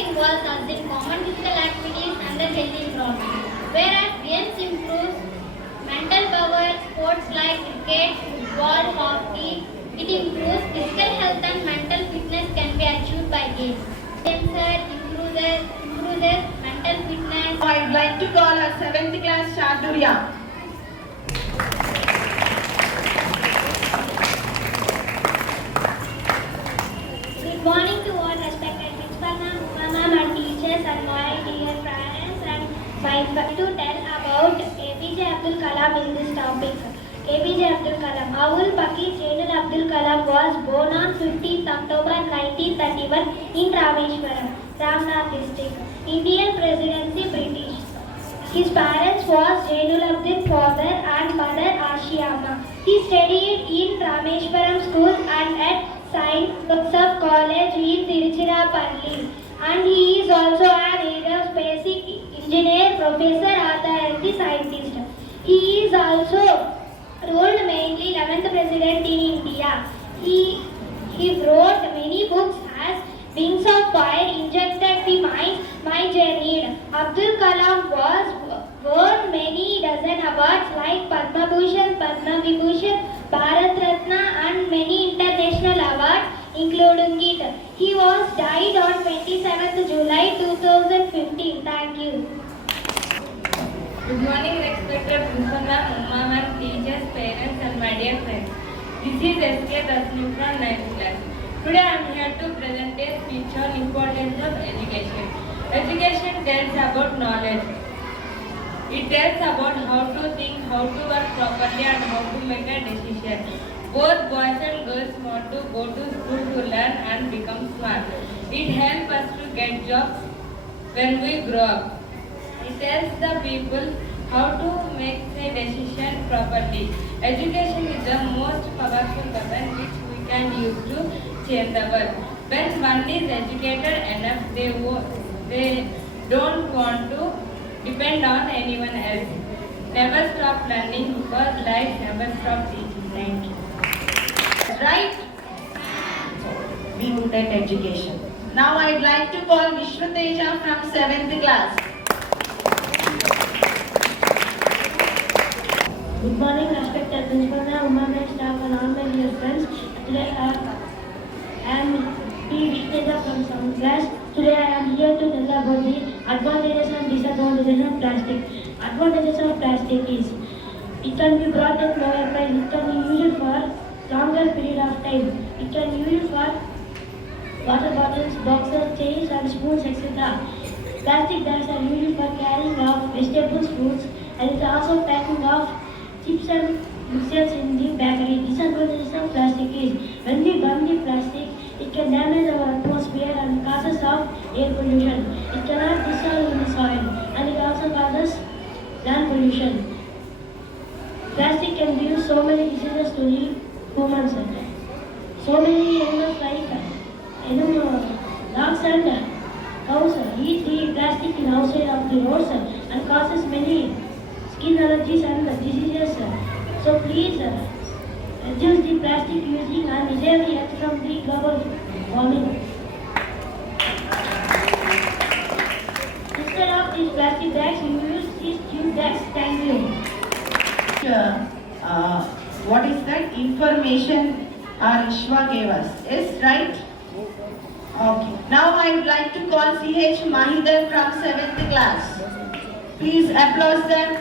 involves us in common physical activities and a healthy environment. Whereas games improves mental power, sports like cricket, football, hockey, it improves physical health and mental fitness can be achieved by games. Games improves mental fitness. I'd like to call our 7th class Chaturya. Good morning to all respected principal ma'am and teachers and my dear parents, and I would to tell about APJ Abdul Kalam in this topic. APJ Abdul Kalam. Awul Pakir Jainul Abdul Kalam was born on 15th October 1931 in Rameshwaram, Ramnath district, Indian Presidency, British. His parents was Jainul Abdul father and mother Ashiyama. He studied in Rameshwaram school and at Saint Joseph College in Tiruchirappalli, and he is also an aerospace engineer, professor, author and the scientist. He is also ruled mainly 11th president in India. He wrote many books as Wings of Fire, Injected the Mind, My Journey. Abdul Kalam was won many dozen awards like Padma Bhushan, Padma Vibhushan, Bharat Ratna and many international awards including it. He was died on 27th July 2015. Thank you. Good morning, respected principal ma'am, Uma ma'am, teachers, parents and my dear friends. This is S.K. Dasni from 9th class. Today I am here to present a speech on importance of education. Education tells about knowledge. It tells about how to think, how to work properly and how to make a decision. Both boys and girls want to go to school to learn and become smart. It helps us to get jobs when we grow up. It tells the people how to make a decision properly. Education is the most powerful weapon which we can use to change the world. When one is educated enough, they don't want to depend on anyone else. Never stop learning because life never stops teaching. Thank you. Right? Be good at education. Now I'd like to call Vishwateja from 7th class. Good morning, respected principal ma'am, Uma ma'am, staff and all my dear friends. Today I am P. Vishwateja from 7th class. Today I am here to tell about the advantages and disadvantages of plastic. Advantages of plastic is it can be brought at lower price. It can be used for longer period of time. It can be used for water bottles, boxes, chains and spoons, etc. Plastic bags are used for carrying of vegetables, fruits, and it also packing of chips and mixtures in the bakery. Disadvantages of plastic is when we burn the plastic, it can damage our atmosphere and causes of air pollution. It cannot dissolve in the soil and it also causes land pollution. Plastic can give so many diseases to the humans. So many animals like dogs and cows eat the plastic in outside of the roads and causes many skin allergies and diseases. So please reduce the plastic using and save the earth from the global warming. Instead of these plastic bags, we use these tube bags. Thank you. What is that information Ishwa gave us? Yes, right? Okay. Now I would like to call C.H. Mahidar from 7th class. Please applause them.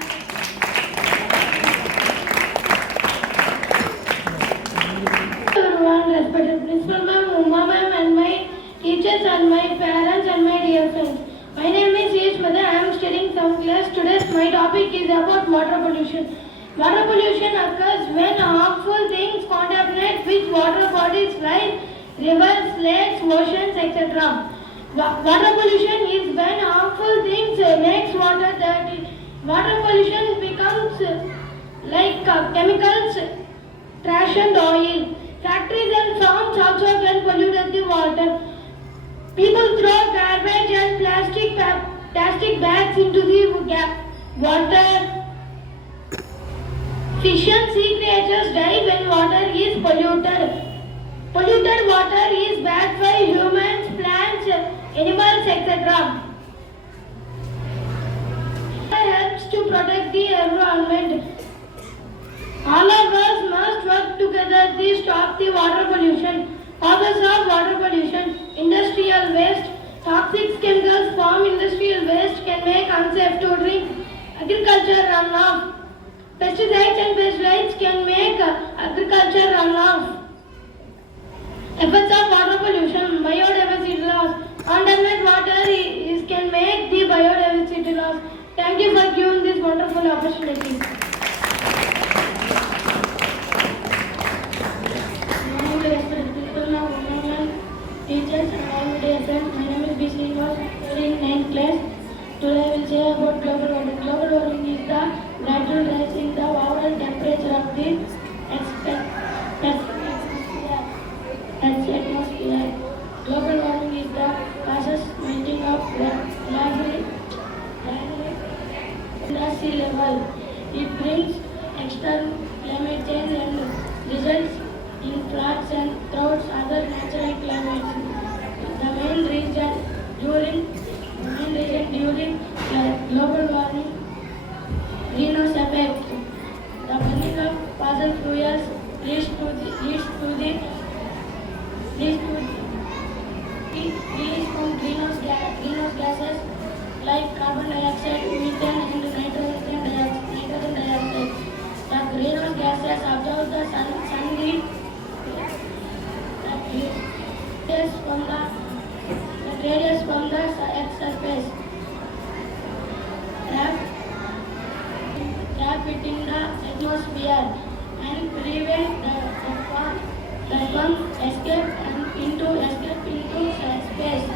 Everyone, respected principal ma'am, Uma ma'am and my teachers and my parents and my dear friends. My name is C.H. Mahidar. I am studying 7th class. Today's my topic is about water pollution. Water pollution occurs when harmful things contaminate with water bodies like rivers, lakes, oceans, etc. Water pollution is when harmful things makes water dirty. Water pollution becomes like chemicals, trash and oil. Factories and farms also can pollute the water. People throw garbage and plastic bags into the water. Fish and sea creatures die when water is polluted. Polluted water is bad for humans, plants, animals, etc. It helps to protect the environment. All of us must work together to stop the water pollution. Causes of water pollution: industrial waste, toxic chemicals from industrial waste can make unsafe to drink. Agriculture runoff, pesticides and pesticides can make agriculture runoff. Effects of water pollution: biodiversity loss. Contaminated water can make the biodiversity loss. Thank you for giving this wonderful opportunity. Teachers and all dear friends, my name is B. Srinivas. I am in 9th class. Today I will say about global warming. Global warming is the gradual rise in the overall temperature of the atmosphere. Global warming is the causes melting of the sea level. It brings extreme climate change and results in floods and droughts, other natural climates. The main reason during global warming: greenhouse effect. The burning of fossil fuels leads to greenhouse gases like carbon dioxide, methane, and nitrogen dioxide. The greenhouse gases absorb the sunlight that radiates from the Earth's surface, trap it in the atmosphere and prevent the from escape into space.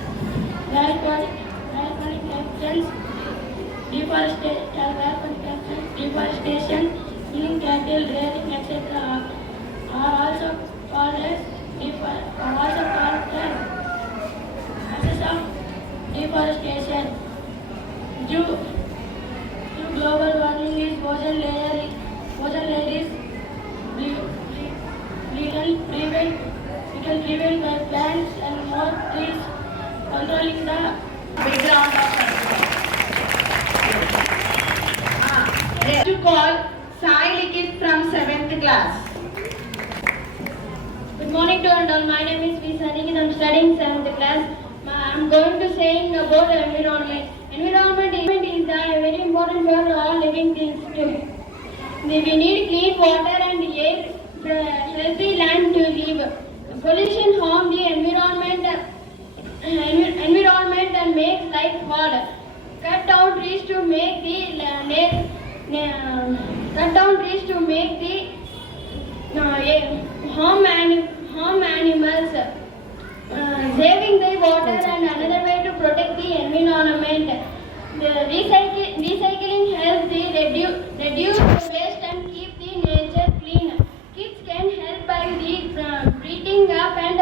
Volcanic eruptions, deforestation, in cattle rearing, etc. are also called as causes of deforestation. Due to global warming, is ozone layer is we can prevent by plants and more trees, controlling the Big round of applause. To call Sai Likit from 7th class. Good morning to all. My name is V. Sanikit. I am studying 7th class. I am going to say about environment. Environment is very important for all living things too. We need clean water and air, healthy land to live. Pollution harms the environment and makes life hard. Cut down trees to make harm animals. Saving the water and another way to protect the environment. The recycling helps the reduce the waste and keep the nature clean. Kids can help by the breathing up and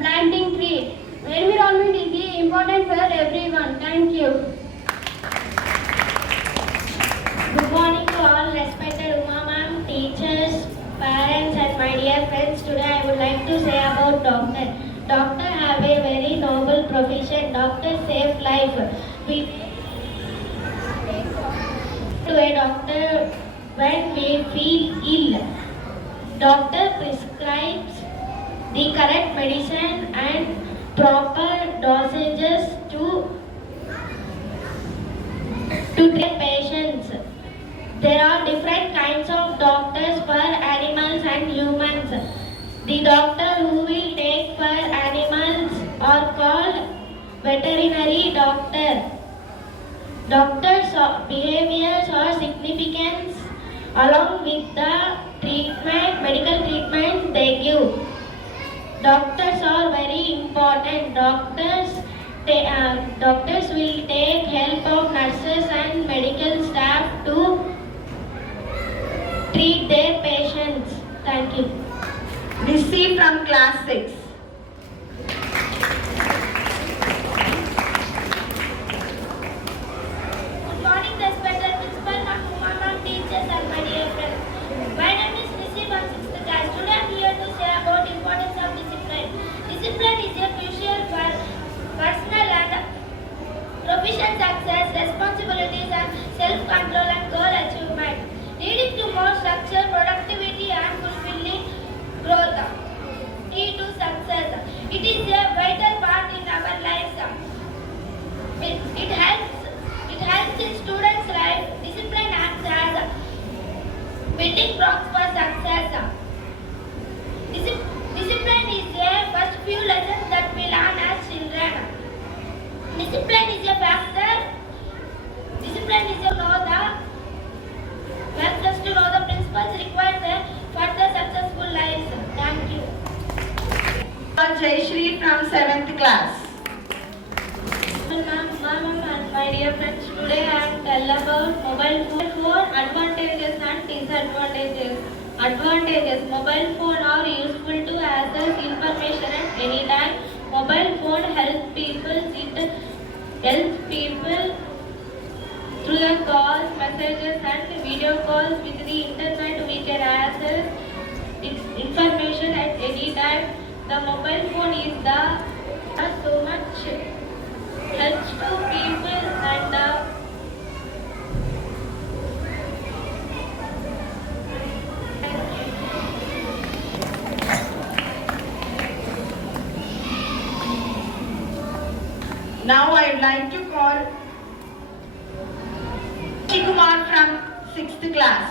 planting trees. Environment is important for everyone. Thank you. Good morning to all respected Uma ma'am, teachers, parents and my dear friends. Today I would like to say about doctor. Doctor have a very noble profession. Doctor save life. We to a doctor when we feel ill. Doctor prescribes the correct medicine and proper dosages to treat patients. There are different kinds of doctors for animals and humans. The doctor who will take for animals are called veterinary doctor. Doctors' behaviors or significance along with the medical treatment they give. Doctors are very important. Doctors will take help of nurses and medical staff to treat their patients. Thank you. Receive from class 6. Good morning, respected principal, ma'am, teachers and my dear friends. My name is Rishi from 6th class. Today I am here to say about importance of discipline. Discipline is a crucial for Discipline is a factor. Discipline is to know the helps us to know the principles required for the successful lives. Thank you. Jayashree from 7th class. Ma'am, and my dear friends, today I am tell about mobile phone advantages and disadvantages. Advantages: mobile phone are useful to access information at any time. Mobile phone helps people through the calls, messages, and video calls. With the internet, we can access information at any time. The mobile phone is so much helps to people and Now I would like to call Kumar from 6th class.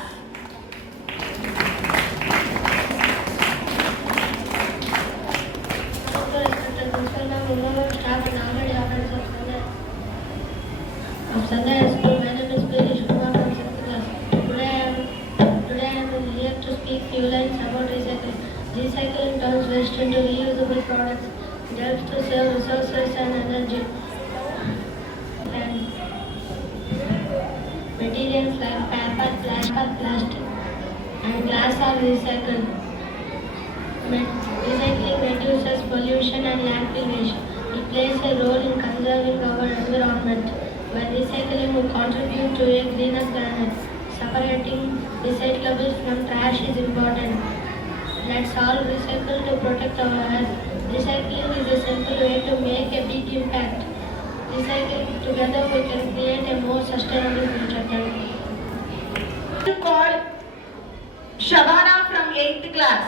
Sunday School. My name is Pirish Kumar from 6th class. Today I am here to speak few lines about recycling. Recycling turns waste into reusable products. It helps to save resources and energy. And materials like paper, plastic, and glass are recycled. Recycling reduces pollution and landfill waste. It plays a role in conserving our environment. By recycling, we contribute to a greener planet. Separating recyclables from trash is important. Let's all recycle to protect our earth. Recycling is a simple way to make a big impact. Recycling together, we can create a more sustainable future. Thank you. To call Shabana from 8th class.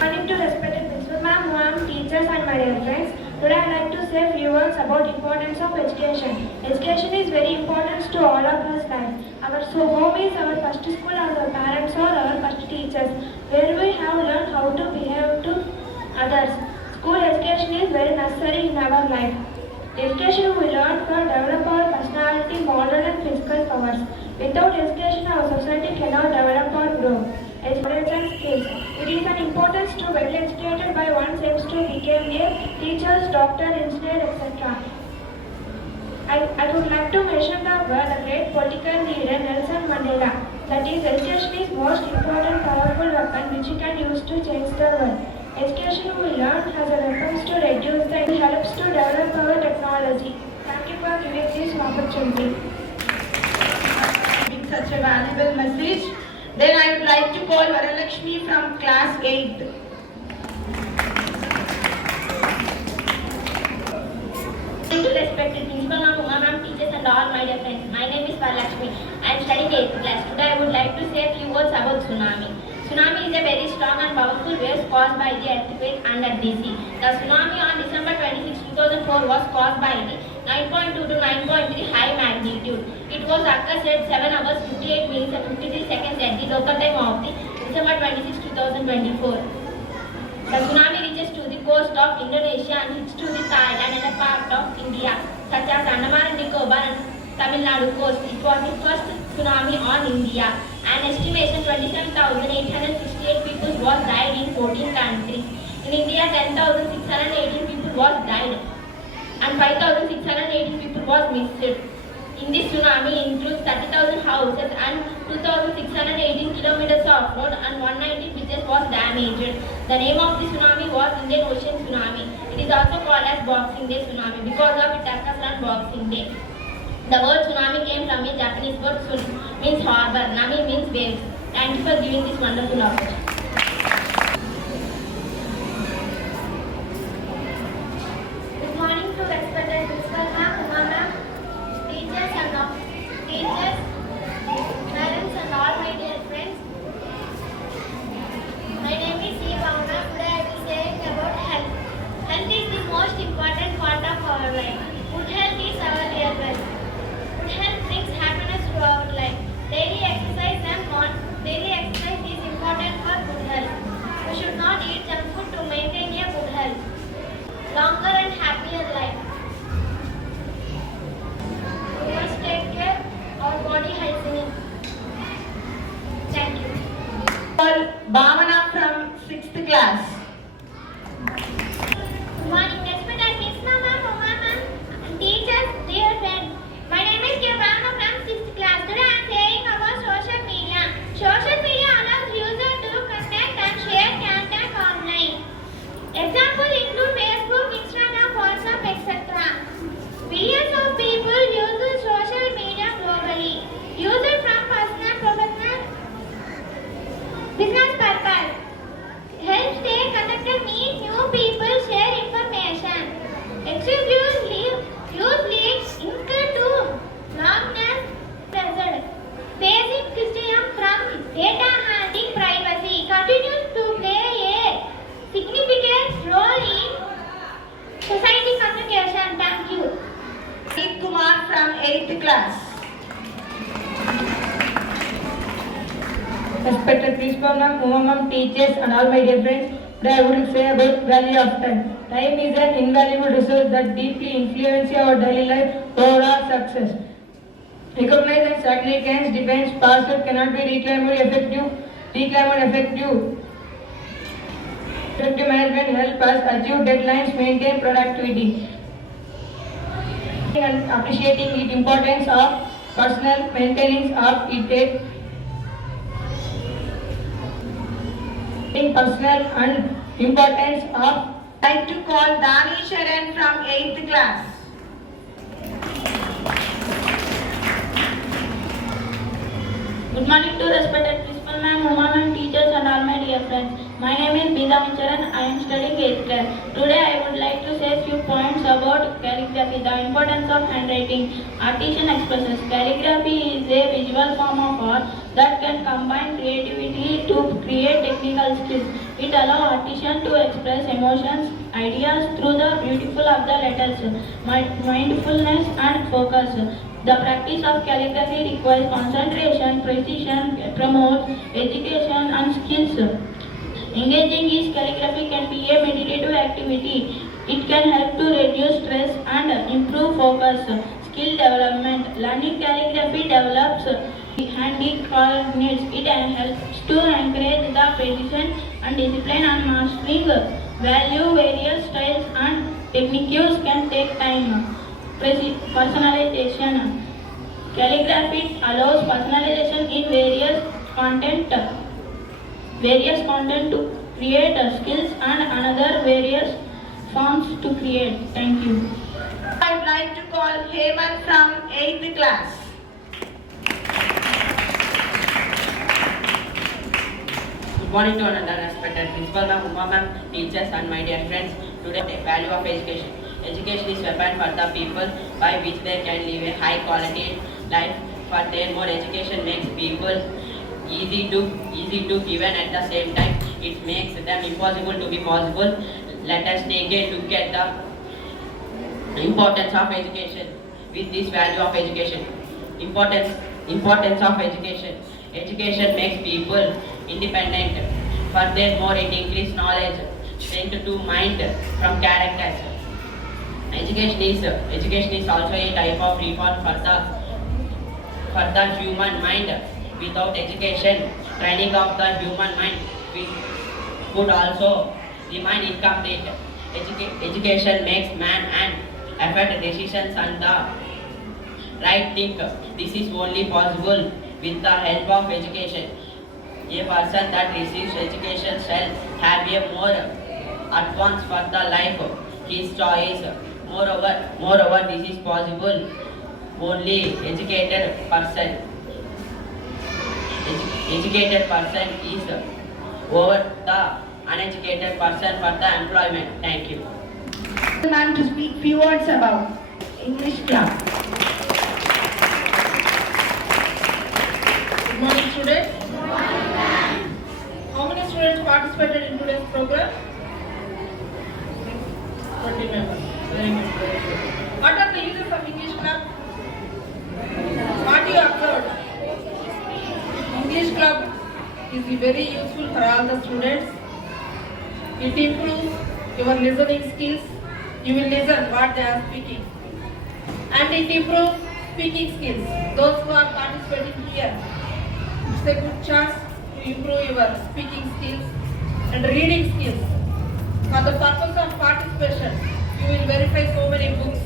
Morning to respected principal ma'am, teachers and my dear friends. Today I like to say few words about importance of education. Education is very important to all of us life. Our home is our first school, and our parents are our first teachers, where we have learned how to behave to others. School education is very necessary in our life. Education we learn for develop our personality, moral and physical powers. Without education, our society cannot develop or grow. Education and skills. It is an importance to well educated by one aims to become a teachers, doctor, engineer, etc. I would like to mention the great political leader Nelson Mandela. That is, education is most important powerful weapon which we can use to change the world. Education we learn has a weapons to reduce the it helps to develop our technology. Thank you for giving this opportunity. With such a valuable message. Then I would like to call Varalakshmi from class 8th. Respected principal ma'am, teachers and all my dear friends. My name is Varalakshmi. I am studying 8th class. Today I would like to say a few words about tsunami. Tsunami is a very strong and powerful wave caused by the earthquake under the sea. The tsunami on December 26, 2004 was caused by the 9.2 to 9.3 high magnitude. It was occurred at 7 hours 58 minutes and 53 seconds at the local time of the December 26, 2024. The tsunami reaches to the coast of Indonesia and hits to the Thailand and a part of India, such as Andaman and Nicobar and Tamil Nadu coast. It was the first tsunami on India. An estimation 27,868 people was died in 14 countries. In India, 10,618 people was died and 5,618 people was missed. In this tsunami includes 30,000 houses and 2,618 kilometers of road and 190 bridges was damaged. The name of the tsunami was Indian Ocean Tsunami. It is also called as Boxing Day Tsunami because of it occurs on Boxing Day. The word tsunami came from a Japanese word sun, means harbor, nami means waves. Thank you for giving this wonderful opportunity. Good morning to respected principal ma'am, teachers, parents and all my dear friends. My name is Ivana. Today I will say about health. Health is the most important part of our life. Good health is our real wealth. Good health brings happiness to our life. Daily exercise is important for good health. We should not eat junk food to maintain a good health. Longer and happier life. communication. Thank you. Deep Kumar from 8th class. Respected principal ma'am, ma'am, teachers and all my dear friends, today I would say about value of time. Time is an invaluable resource that deeply influences our daily life, overall success. Recognize that significance depends past cannot be reclaimed effective. Effective management helps us achieve deadlines, maintain productivity. And appreciating the importance of personal maintenance of it. Personal and importance of. I'd like to call Dani Sharan from 8th class. Good morning to respected principal ma'am, ma'am, teachers and all my dear friends. My name is Bida Charan. I am studying 8th class. Today I would like to say a few points about calligraphy, the importance of handwriting. Artisan expresses. Calligraphy is a visual form of art that can combine creativity to create technical skills. It allows artisans to express emotions, ideas through the beautiful of the letters, mindfulness and focus. The practice of calligraphy requires concentration, precision, promotes education and skills. Engaging in calligraphy can be a meditative activity. It can help to reduce stress and improve focus. Skill development. Learning calligraphy develops handy coordinates. It helps to encourage the precision and discipline and mastering value various styles and techniques can take time. Personalization. Calligraphy allows personalization in various content to create skills and another various forms to create. Thank you. I'd like to call Hemant from 8th class. Good morning to another respected principal ma'am, teachers and my dear friends. Today, the value of education. Education is weapon for the people by which they can live a high quality life. Furthermore, education makes people easy to given at the same time. It makes them impossible to be possible. Let us take a look at the importance of education. With this value of education, importance of education. Education makes people independent. Furthermore, it increases knowledge, strength to mind from characters. Education is also a type of reform for the human mind. Without education, training of the human mind could also remain incomplete. Education makes man and affect decisions and the right think. This is only possible with the help of education. A person that receives education shall have a more advance for the life, his choice. Moreover, this is possible only educated person. Educated person is over the uneducated person for the employment. Thank you. Ma'am to speak few words about English club. Good morning, students. How many students participated in today's program? 20 members. Very good. What are the uses of English club? What you observed? English club is very useful for all the students. It improves your listening skills. You will listen what they are speaking. And it improves speaking skills. Those who are participating here, it's a good chance to improve your speaking skills and reading skills. For the purpose of participation, you will verify so many books.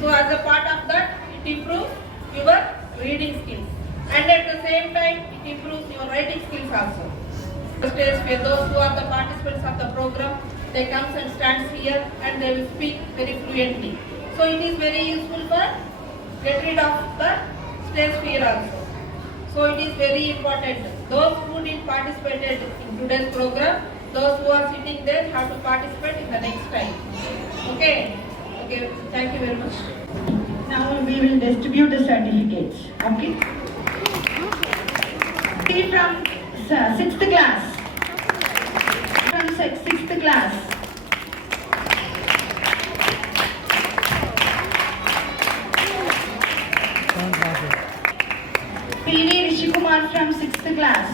So as a part of that, it improves your reading skills. And at the same time, it improves your writing skills also. The stage where those who are the participants of the program, they comes and stands here and they will speak very fluently. So it is very useful for get rid of the stage fear also. So it is very important. Those who did participated in today's program, those who are sitting there have to participate in the next time. Okay? Okay, thank you very much. Now we will distribute the certificates. Okay? From 6th class. From 6th class. Kumar from 6th class.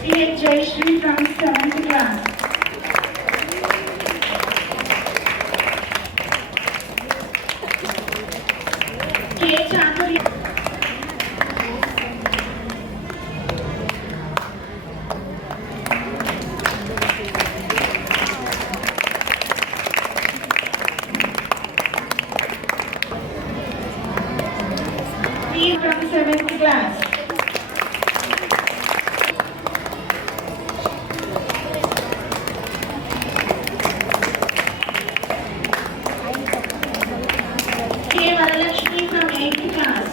C.H. Jayashree from 7th class. K. Chandri. P. from 7th class. K. Varalakshmi from 8th class.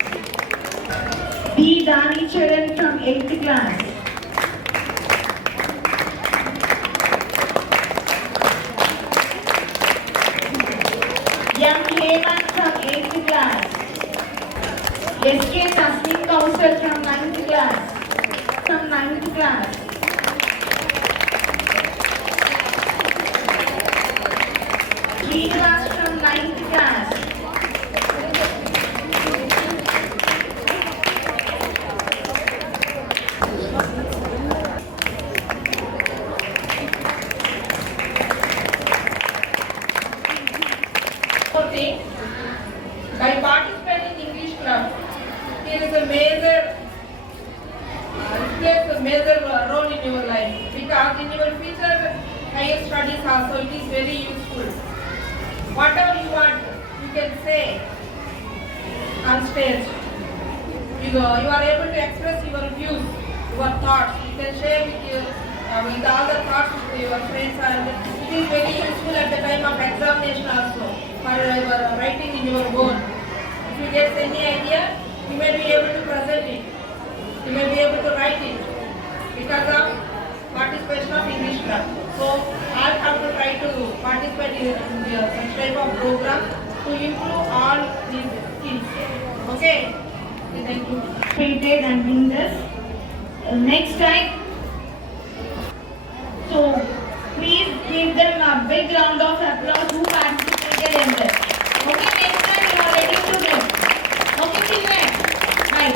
B. Dani Charan from 8th class. M. Hemant from 8th class. S.K. Tasmin Kausar from 9th class. From 9th class. Srinivas from 9th class. Thing, by participating in English club, it is a major, it plays a major role in your life because in your future higher studies also it is very useful. Whatever you want, you can say on stage. You are able to express your views, your thoughts. You can share with all the thoughts with your friends, and it is very useful at the time of examination also for your writing in your own. If you get any idea, you may be able to present it. You may be able to write it because of participation of English club. So all have to try to participate in such type of program to improve all these skills. Okay? Thank you. Painted and bring this next time. So please give them a big round of applause who participated in this. Okay, next time you are ready to give. Okay, children. Bye.